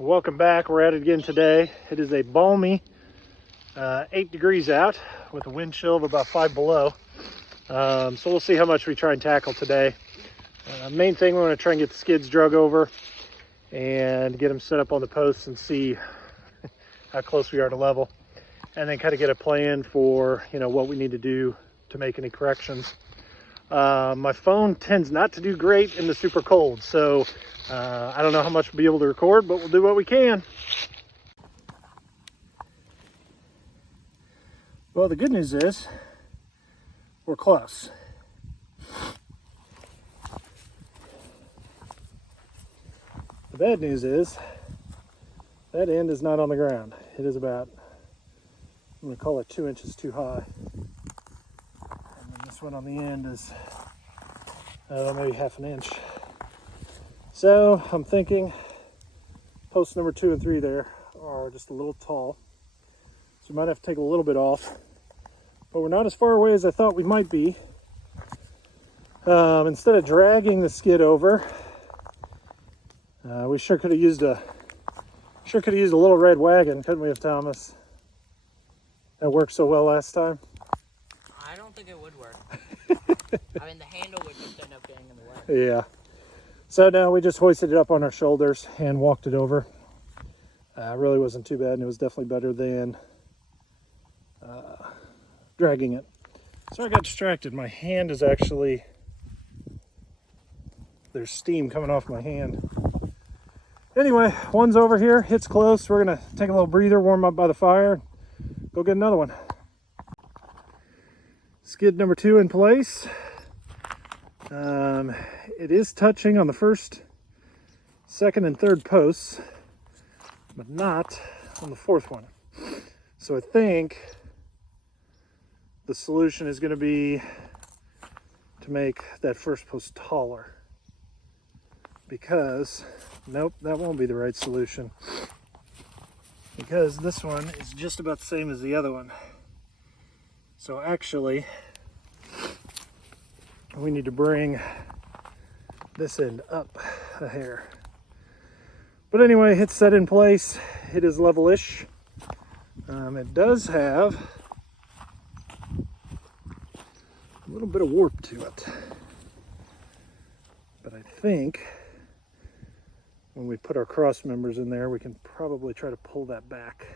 Welcome back. We're at it again today. It is a balmy 8 degrees out with a wind chill of about 5 below. So we'll see how much we try and tackle today. Main thing, we want to try and get the skids drug over and get them set up on the posts and see how close we are to level, and then kind of get a plan for what we need to do to make any corrections. My phone tends not to do great in the super cold, so I don't know how much we'll be able to record, but we'll do what we can. Well, the good news is we're close. The bad news is that end is not on the ground. It is about, I'm going to call it 2 inches too high. And then this one on the end is maybe half an inch. So I'm thinking post number 2 and 3 there are just a little tall. So we might have to take a little bit off. But we're not as far away as I thought we might be. Instead of dragging the skid over, we sure could have used a little red wagon, couldn't we have, Thomas? That worked so well last time. I don't think it would work. I mean, the handle would just end up getting in the way. Yeah. So now we just hoisted it up on our shoulders and walked it over. It really wasn't too bad, and it was definitely better than dragging it. So I got distracted. My hand is actually, there's steam coming off my hand. Anyway, one's over here, it's close. We're gonna take a little breather, warm up by the fire, go get another one. Skid number 2 in place. It is touching on the first, second, and third posts, but not on the fourth one. So I think the solution is going to be to make that first post taller, because nope, that won't be the right solution, because this one is just about the same as the other one. So actually we need to bring this end up a hair. But anyway, it's set in place. It is level-ish. It does have a little bit of warp to it. But I think when we put our cross members in there, we can probably try to pull that back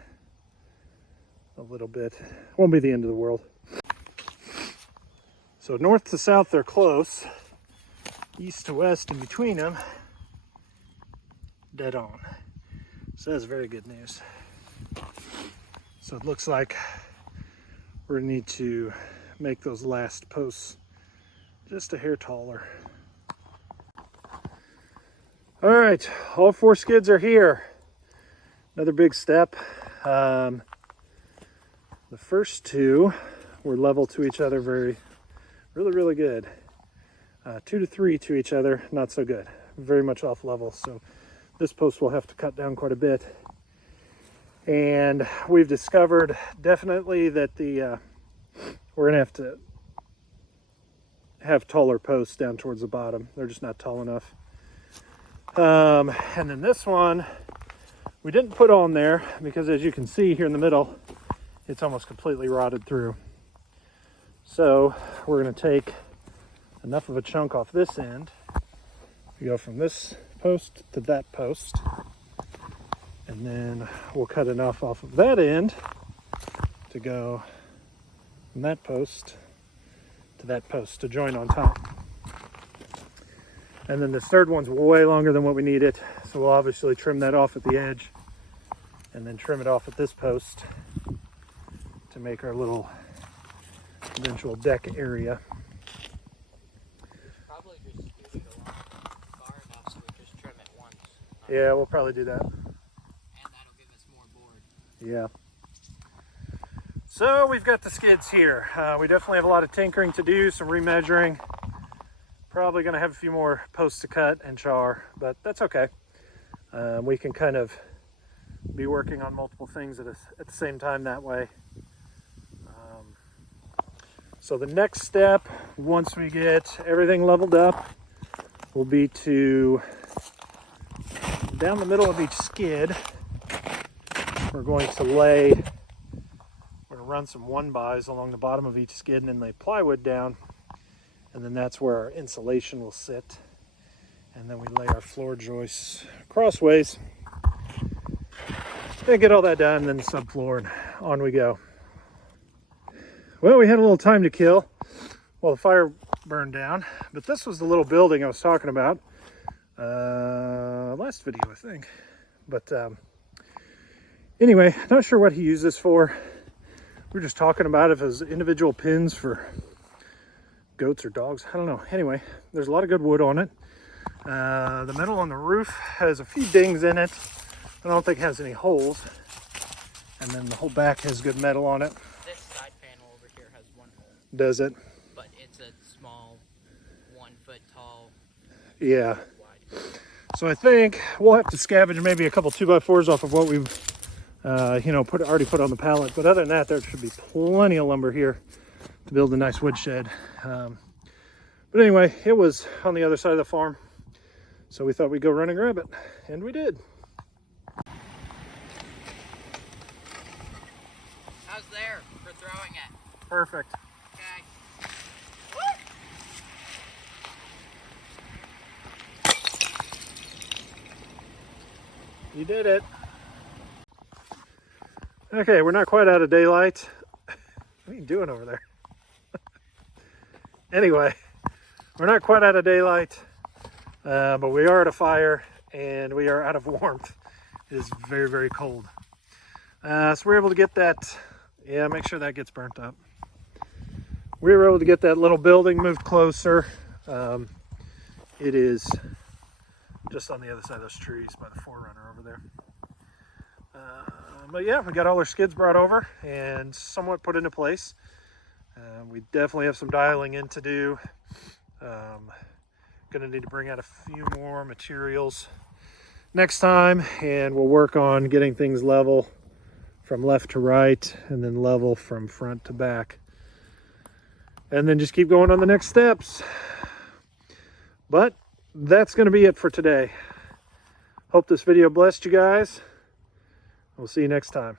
a little bit. Won't be the end of the world. So north to south, they're close. East to west, in between them, dead on. So that's very good news. So it looks like we're gonna need to make those last posts just a hair taller. All right, all 4 skids are here. Another big step. The first 2 were level to each other, really good. 2 to 3 to each other, not so good. Very much off level. So this post will have to cut down quite a bit. And we've discovered definitely that we're gonna have to have taller posts down towards the bottom. They're just not tall enough. And then this one we didn't put on there because, as you can see here in the middle, it's almost completely rotted through. So we're going to take enough of a chunk off this end. We go from this post to that post, and then we'll cut enough off of that end to go from that post to that post to join on top. And then this third one's way longer than what we needed, so we'll obviously trim that off at the edge and then trim it off at this post to make our little eventual deck area. Probably just scoot it along far enough so we just trim it once. Yeah, we'll probably do that. And that'll give us more board. Yeah. So we've got the skids here. We definitely have a lot of tinkering to do, some remeasuring. Probably going to have a few more posts to cut and char, but that's okay. We can kind of be working on multiple things at the same time that way. So the next step, once we get everything leveled up, will be to down the middle of each skid, we're going to run some 1-bys along the bottom of each skid and then lay plywood down. And then that's where our insulation will sit. And then we lay our floor joists crossways. And get all that done, and then the subfloor, and on we go. Well, we had a little time to kill while the fire burned down. But this was the little building I was talking about. Last video, I think. But anyway, not sure what he used this for. We were just talking about if it was individual pins for goats or dogs. I don't know. Anyway, there's a lot of good wood on it. The metal on the roof has a few dings in it. I don't think it has any holes. And then the whole back has good metal on it. This side panel over here has one hole. Does it? But it's a small, 1 foot tall. Yeah. Wide. So I think we'll have to scavenge maybe a couple 2x4s off of what we've already put on the pallet. But other than that, there should be plenty of lumber here to build a nice woodshed. But anyway, it was on the other side of the farm, so we thought we'd go run and grab it, and we did. How's there for throwing it? Perfect. Okay. You did it. Okay, we're not quite out of daylight. What are you doing over there? Anyway, we're not quite out of daylight, but we are at a fire and we are out of warmth. It is very, very cold. So we're able to get that, make sure that gets burnt up. We were able to get that little building moved closer. It is just on the other side of those trees by the forerunner over there. But yeah, we got all our skids brought over and somewhat put into place. We definitely have some dialing in to do. Gonna need to bring out a few more materials next time, and we'll work on getting things level from left to right and then level from front to back. And then just keep going on the next steps. But that's gonna be it for today. Hope this video blessed you guys. We'll see you next time.